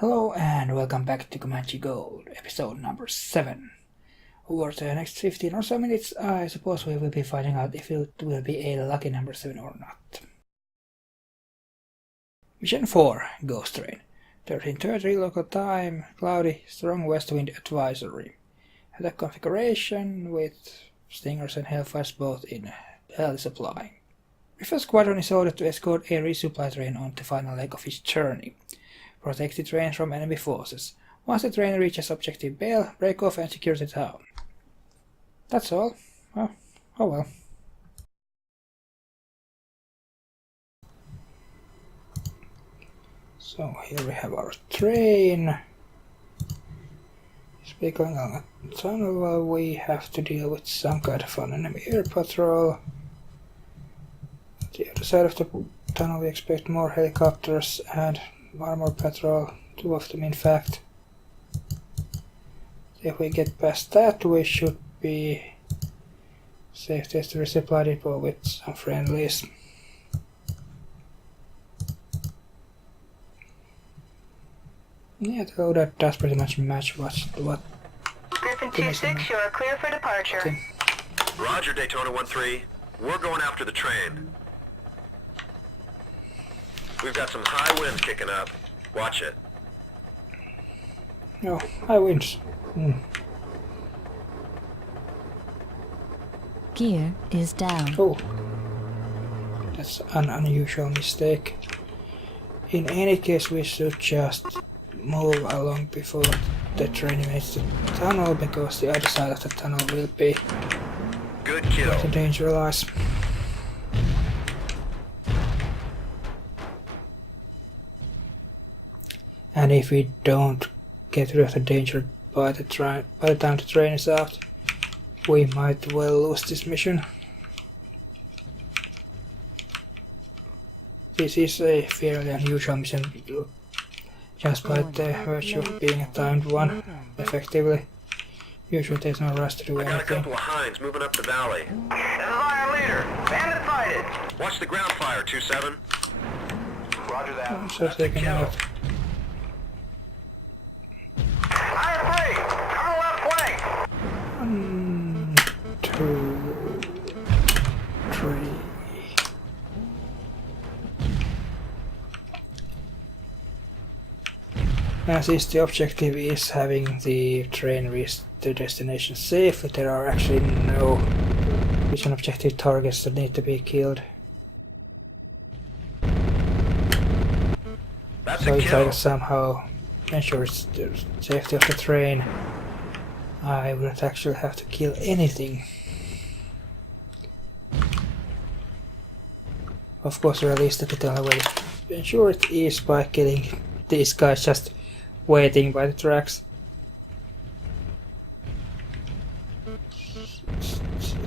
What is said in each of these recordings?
Hello and welcome back to Comanche Gold, episode number 7. Over the next 15 or so minutes, I suppose we will be finding out if it will be a lucky number 7 or not. Mission 4, Ghost Train. 13:30 local time, cloudy, strong west wind advisory. Attack configuration with Stingers and Hellfires both in healthy supply. Rifle Squadron is ordered to escort a resupply train on the final leg of its journey. Protect the train from enemy forces. Once the train reaches objective Bale, break off and secure the town. That's all. Oh well. So here we have our train. It's been going along a tunnel while we have to deal with some kind of an enemy air patrol. At the other side of the tunnel we expect more helicopters and armor patrol, 2 of them in fact. If we get past that, we should be safe to the resupply depot with some friendlies. Yeah, though that does pretty much match what Griffin 2-6, you're clear for departure. Roger, Daytona 1-3. We're going after the train. We've got some high winds kicking up. Watch it. Oh, high winds. Gear is down. Oh, that's an unusual mistake. In any case, we should just move along before the train makes the tunnel, because the other side of the tunnel will be good kill. where the danger lies. And if we don't get rid of the danger by the time the train is out, we might well lose this mission. This is a fairly unusual mission, just by the virtue of being a timed one, effectively. Usually there's no rush to do I got a anything. couple of Hinds moving up the valley. This is our leader. Bandit fighted. Watch the ground fire, 2-7. Roger that. So taking out. Iron 3, cover left flank. 1, 2, 3. Since the objective is having the train reach the destination safely, there are actually no mission objective targets that need to be killed. That's So a if I kill. could somehow ensure the safety of the train, I wouldn't actually have to kill anything. Of course, realistically, the only way to ensure it is by killing these guys just waiting by the tracks. Let's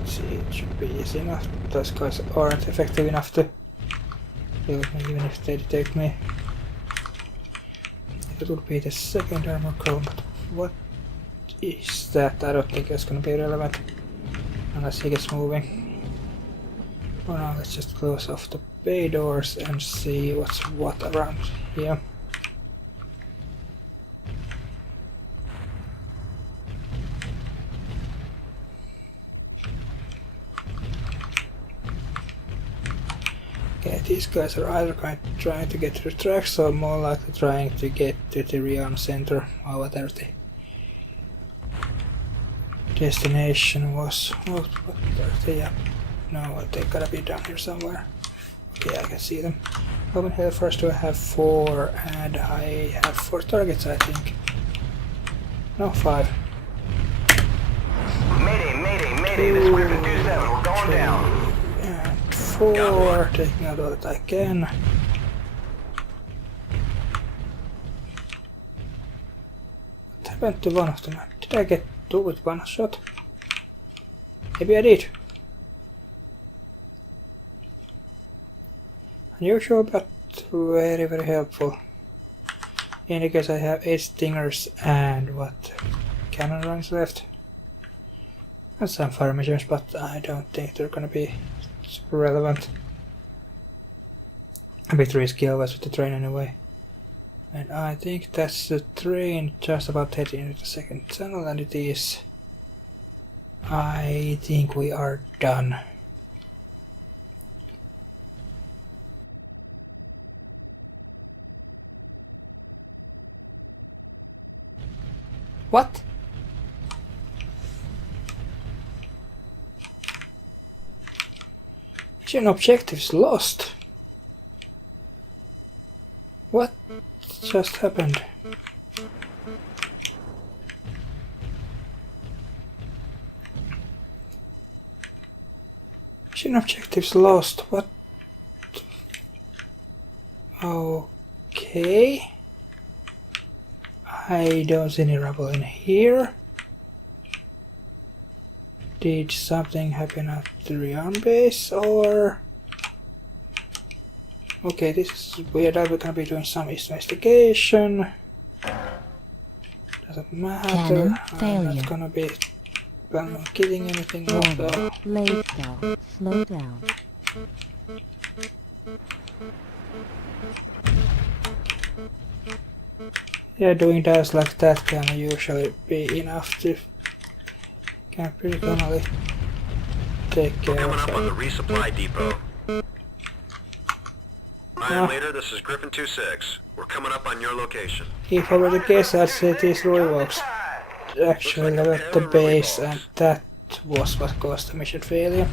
see, it should be easy enough. Those guys aren't effective enough to kill me, even if they detect me. It would be the second armor column, but what is that? I don't think that's gonna be relevant unless he gets moving. For now, let's just close off the bay doors and see what's what around here. Okay, these guys are either trying to get to the tracks or more likely trying to get to the Realm Center or whatever the destination was. What are they up? No, they gotta be down here somewhere. Okay, I can see them. How many Hellfires do I have? 4, and I have 4 targets, I think. No, 5. Mayday, this is Griffin 2-7, we're going down. And 4, taking out all that I can. What happened to one of them? Did I get 2 with 1 shot? Maybe I did. Unusual, but very, very helpful. In any case, I have 8 Stingers and what? Cannon runs left. And some fire missions, but I don't think they're gonna be super relevant. A bit risky always with the train anyway. And I think that's the train just about heading into the second tunnel, and it is. I think we are done. What? Mission objectives lost. What just happened? Mission objectives lost. What? Okay. I don't see any rubble in here. Did something happen at the Rion base, or... Okay, this is weird. I'm gonna be doing some investigation. Doesn't matter. Cannon I'm failure. not gonna be killing anything off though. Warning. Blade cell. Slow down. Yeah, doing dives like that can usually be enough to can pretty commonly take care Coming of up on the it. resupply depot. Iron Leader, this is Griffin 2-6. We're coming up on your location. If I were to guess, I'd say these Roywoks actually left the base, and that was what caused the mission failure.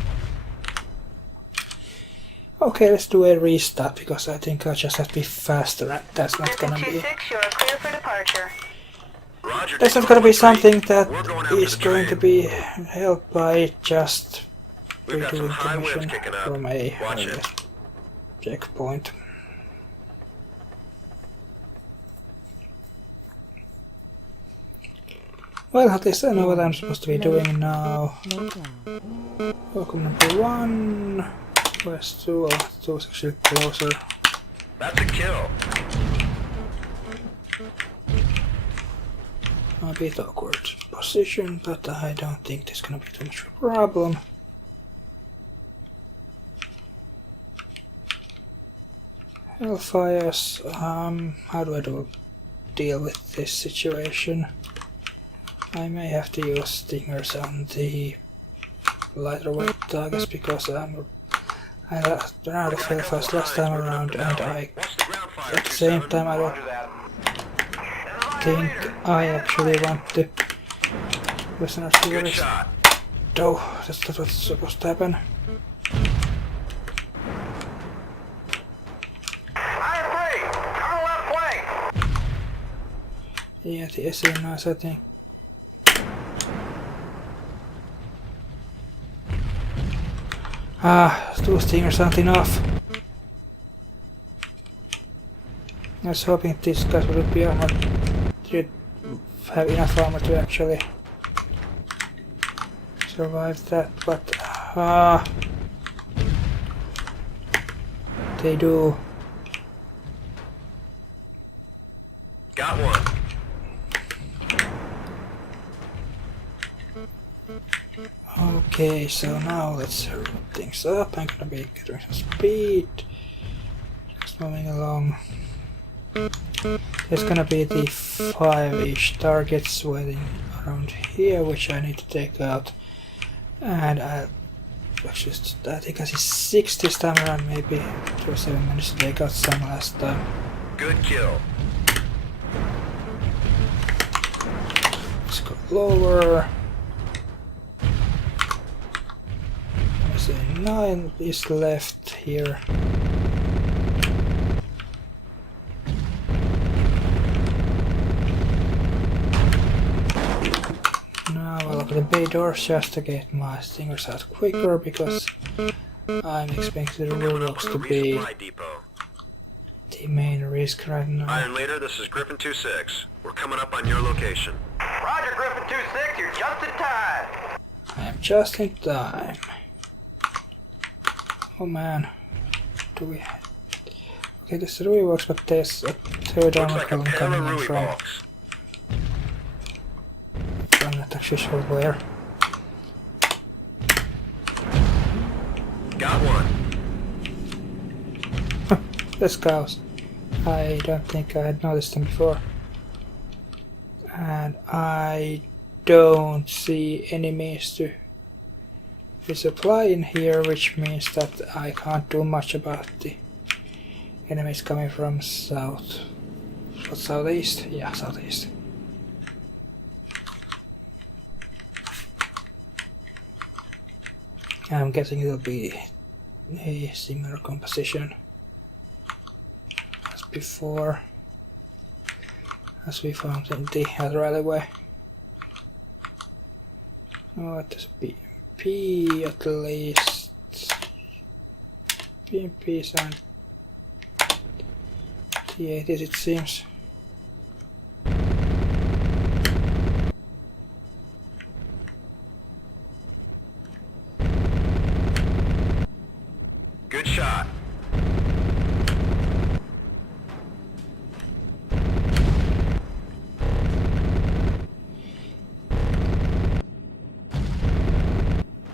Okay, let's do a restart, because I think I just have to be faster, and that's not Griffin gonna be... 2-6, you are clear for departure. Roger, That's not Daytona gonna be 1-3. something that We're going after is the going to train. be helped by just We've got some redoing high the winds mission kicking up. from a Watch it. checkpoint. Well, at least I know what I'm supposed to be doing now. Slow down. Welcome number 1. Quest 2, oh, 2 is actually closer. That's a kill. A bit awkward position, but I don't think there's gonna be too much of a problem. Hellfires, how do I deal with this situation? I may have to use stingers on the lighter weight targets because I ran out of hellfires last time around, and Watch the ground fire, at the same 2-7. time I don't think I actually want to listen to Good artillery. shot. Oh, that's not what's supposed to happen. Iron 3, cover left flank. Yeah, the SE nice, I think. Ah, two stingers aren't enough. I was hoping these guys would be armored. Should have enough armor to actually survive that, but they do. Got one. Okay, so now let's hurry things up. I'm gonna be getting some speed. Just moving along. There's gonna be the 5-ish targets waiting around here, which I need to take out. And I think I see 6 this time around, maybe 2 or 7 minutes to take out some last time. Good kill. Let's go lower. I say 9 is left here. Now I'll open the bay doors just to get my stingers out quicker, because I'm expecting the Coming up roadblocks on to the be resupply depot. the main risk right now. Iron Leader, this is Griffin 2-6. We're coming up on your location. Roger, Griffin 2-6. You're just in time. I'm just in time. Oh man. Do we... Okay, this really works, but there's a third Looks armor like a column pair of coming in Rui from... box. I'm not actually sure where. Got one. The cows. I don't think I had noticed them before. And I don't see any means to resupply in here, which means that I can't do much about the enemies coming from south. What, southeast? Yeah, southeast. I'm guessing it'll be a similar composition as before, as we found in the other alleyway. Oh, it is BMP at least. BMPs and T80s it seems. Good shot.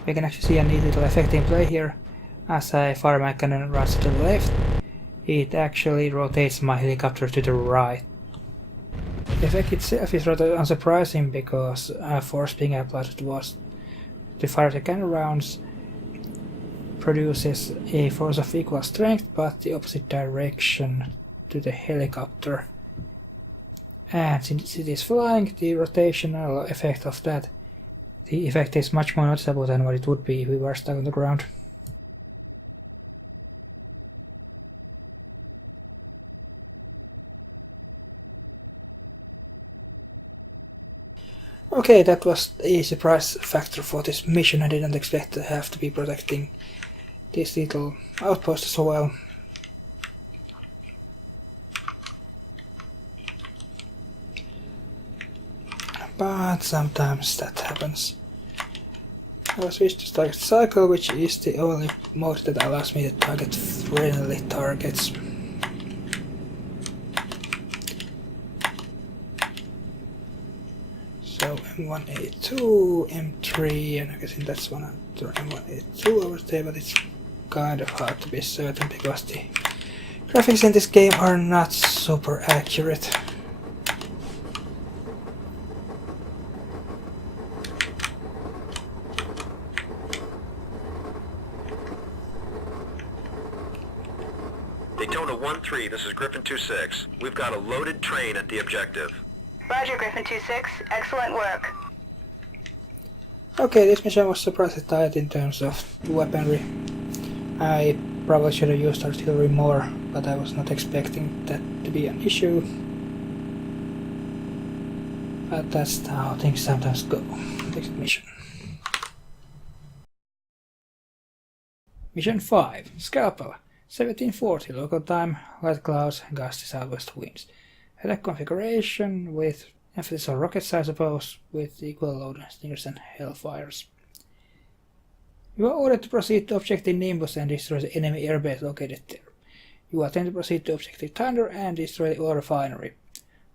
We can actually see a neat little effect in play here. As a fireman cannon runs to the left, it actually rotates my helicopter to the right. The effect itself is rather unsurprising because force being applied towards the fire the cannon rounds produces a force of equal strength but the opposite direction to the helicopter. And since it is flying, the rotational effect of that, the effect is much more noticeable than what it would be if we were stuck on the ground. Okay, that was a surprise factor for this mission. I didn't expect to have to be protecting this little outpost so well. But sometimes that happens. I will switch to target cycle, which is the only mode that allows me to target friendly targets. So M1A2, M3, and I guess that's one after M1A2 over there, but it's kind of hard to be certain because the graphics in this game are not super accurate. Daytona 1-3, this is Griffin 2-6. We've got a loaded train at the objective. Roger, Griffin 2-6. Excellent work. Okay, this mission was surprisingly tight in terms of weaponry. I probably should have used artillery more, but I was not expecting that to be an issue. But that's how things sometimes go. Next mission. Mission 5. Scalpel. 1740 local time, light clouds, gusty southwest winds. Attack configuration with emphasis on rockets, I suppose, with equal load stingers and hellfires. You are ordered to proceed to objective Nimbus and destroy the enemy airbase located there. You are then to proceed to objective Thunder and destroy the oil refinery.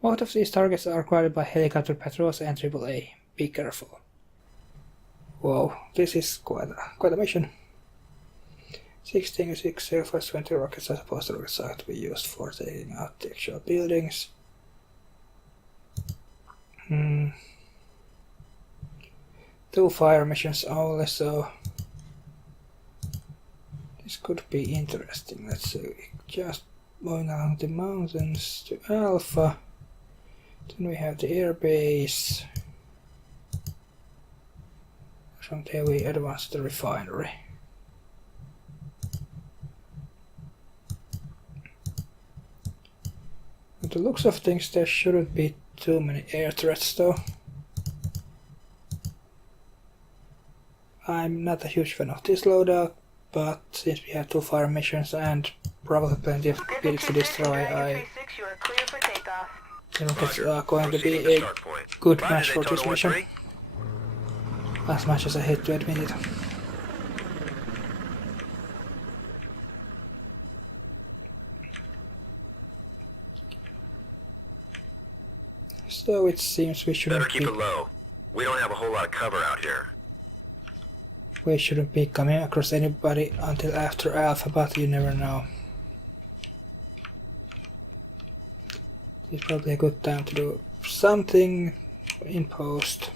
Most of these targets are guarded by helicopter patrols and AAA. Be careful. Whoa, this is quite a mission. 16 hellfires, 20 rockets. I suppose the rockets are to be used for taking out the actual buildings. 2 fire missions only, so this could be interesting. Let's see, just going along the mountains to Alpha. Then we have the airbase. From there we advance to the refinery. With the looks of things, there shouldn't be too many air threats though. I'm not a huge fan of this loadout, but since we have 2 fire missions and probably plenty of buildings to destroy, I think it's going to be a good match for this mission. As much as I hate to admit it. So it seems we shouldn't Better keep it low. We don't have a whole lot of cover out here. We shouldn't be coming across anybody until after Alpha, but you never know. It's probably a good time to do something in post.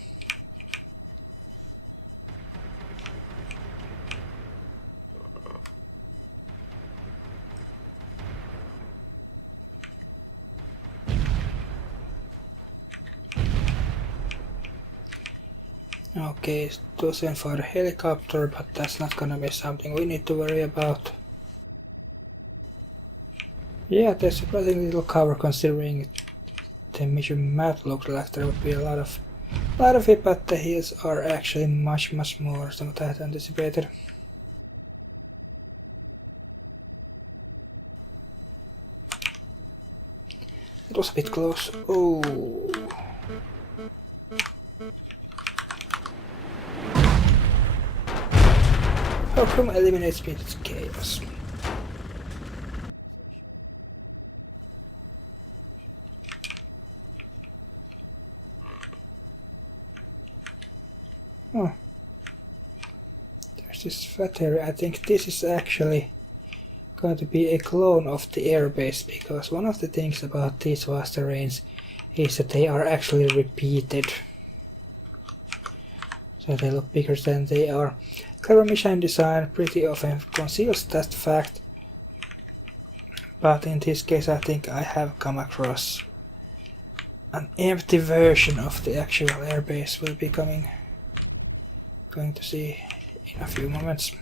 Okay, to send for the helicopter, but that's not gonna be something we need to worry about. Yeah, there's surprisingly little cover considering the mission map looked like there would be a lot of it, but the hills are actually much more than what I had anticipated. It was a bit close. Oh. How come eliminates me? It's chaos. Oh. There's this fat area. I think this is actually going to be a clone of the airbase, because one of the things about these vast terrains is that they are actually repeated. So they look bigger than they are. Clever mission design pretty often conceals that fact, but in this case I think I have come across an empty version of the actual airbase. We'll be going to see in a few moments.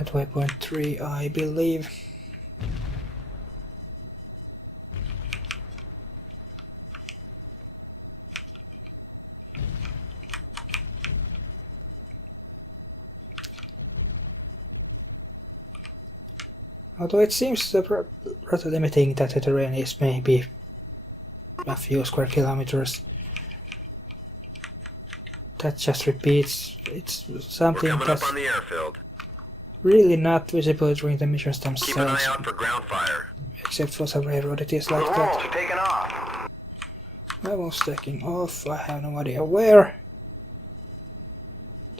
At waypoint 3, I believe. Although it seems rather limiting that the terrain is maybe a few square kilometers. That just repeats. It's something that's up on the airfield. Really not visible during the missions themselves. Keep an eye out for ground fire. Except for some railroad, it is like that. Walls are taking off. I was taking off. I have no idea where.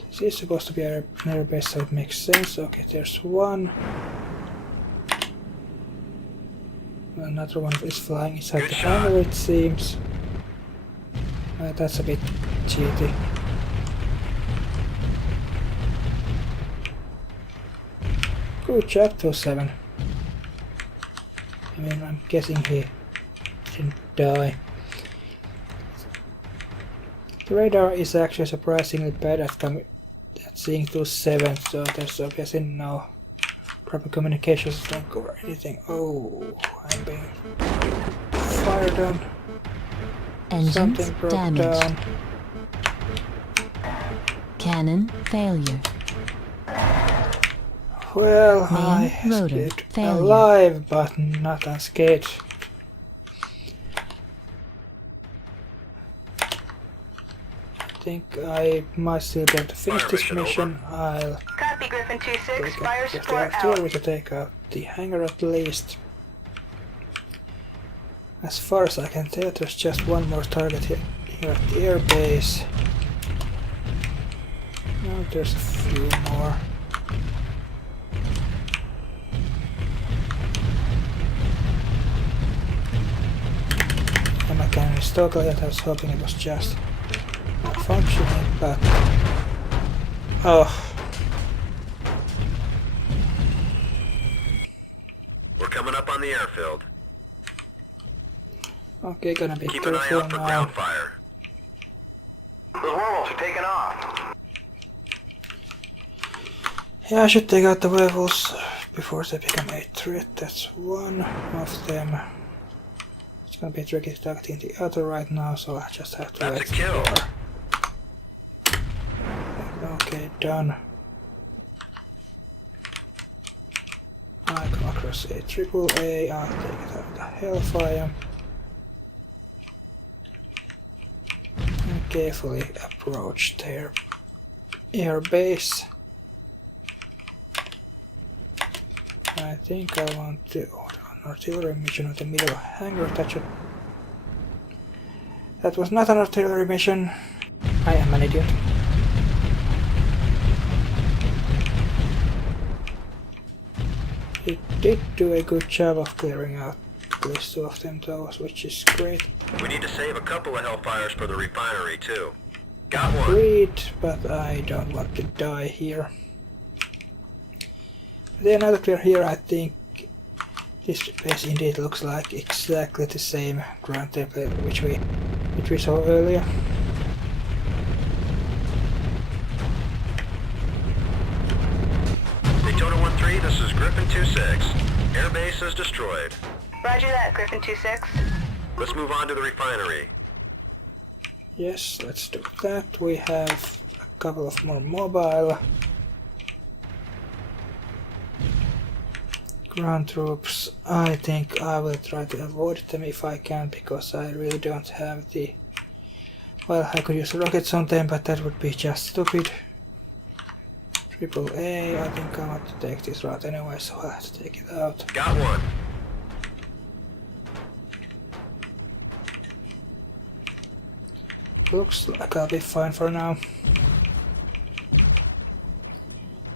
This is supposed to be an airbase, so it makes sense. Okay, there's one. Another one is flying inside the hangar, it seems. That's a bit cheaty. Good job, 2-7. I mean, I'm guessing he didn't die. The radar is actually surprisingly bad at seeing 2-7, so there's obviously no proper communications link or anything. Oh, I'm being fired on. Engines Something broke damaged. down. Cannon failure. Well, Main I rotor escaped failure. alive, but not unscathed. I think I might still be able to finish Fire this mission mission. I'll Copy, Griffin 2-6. take Fire out the support artillery out. to take out the hangar at least. As far as I can tell, there's just one more target here at the airbase. No, there's a few more. And my cannon is totally that. I was hoping it was just not functioning, but oh. We're coming up on the airfield. Okay, gonna be Keep an eye careful out for now. ground fire. Those werewolves are taking off. Yeah, I should take out the werewolves before they become a threat. That's one of them. It's gonna be tricky targeting the other right now, so I just have to That's wait. a kill. Okay, done. I come across a AAA. I'll take it out of the Hellfire. And carefully approach their air base. I think I want to order an artillery mission in the middle hangar. That was not an artillery mission. I am an idiot. It did do a good job of clearing out at least 2 of them though, which is great. We need to save a couple of Hellfires for the refinery, too. Got one. Agreed, but I don't want to die here. Then now that we're here, I think this base indeed looks like exactly the same ground template which we saw earlier. Daytona 1-3, this is Griffin 2-6. Airbase is destroyed. Roger that, Griffin 2-6. Let's move on to the refinery. Yes, let's do that. We have a couple of more mobile ground troops. I think I will try to avoid them if I can, because I really don't have the... Well, I could use rockets on them, but that would be just stupid. AAA, I think I want to take this route anyway, so I'll have to take it out. Got one. Looks like I'll be fine for now.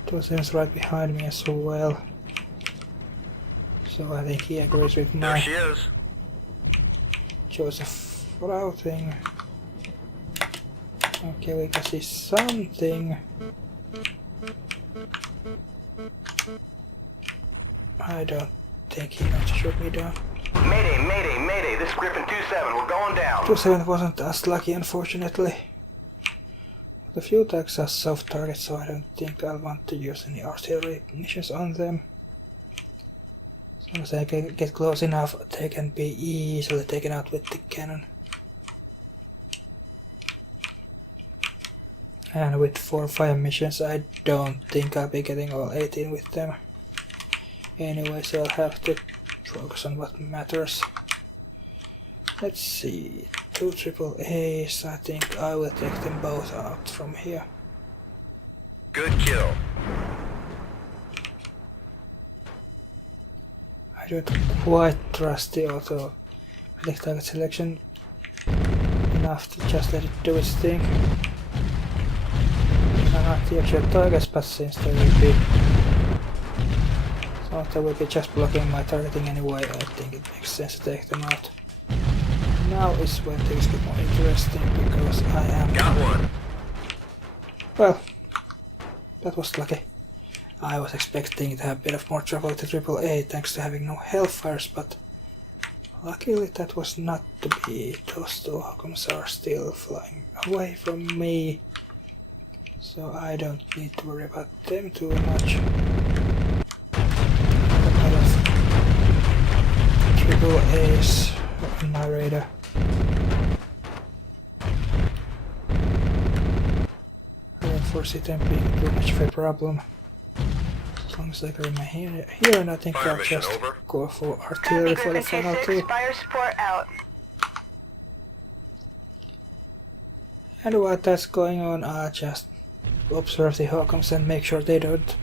2-7's right behind me as well. So I think he agrees with There my she is. Joseph routing. Okay, we can see something. I don't think he wants to shoot me down. Mayday, mayday, mayday. This is Griffin 2-7. We're going down. 2-7 wasn't as lucky, unfortunately. The fuel tanks are soft targets, so I don't think I'll want to use any artillery missions on them. As long as I can get close enough, they can be easily taken out with the cannon. And with 4 or 5 missions, I don't think I'll be getting all 18 with them. Anyway, so I'll have to focus on what matters. Let's see, 2 AAAs, I think I will take them both out from here. Good kill. I don't quite trust the automatic target selection enough to just let it do its thing. Not the actual targets, but since they will be just blocking my targeting anyway, I think it makes sense to take them out. Now is when things get more interesting, because I am... Got one. Well, that was lucky. I was expecting to have a bit of more trouble with the AAA thanks to having no Hellfires, but luckily that was not to be. Those 2 Hockums are still flying away from me, so I don't need to worry about them too much. A lot of AAAs on my radar. I don't foresee them being too much of a problem. As long as I can remain here, and I think Fire I'll mission just over. go for artillery for the Griffin final 2-6, 2. fire support out. And while that's going on, I'll just observe the Hockums and make sure they don't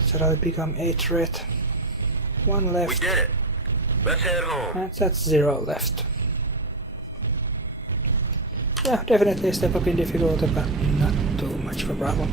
suddenly become a threat. 1 We left, did it. Let's head home. and that's 0 left. Yeah, definitely a step up in difficulty, but not too much of a problem.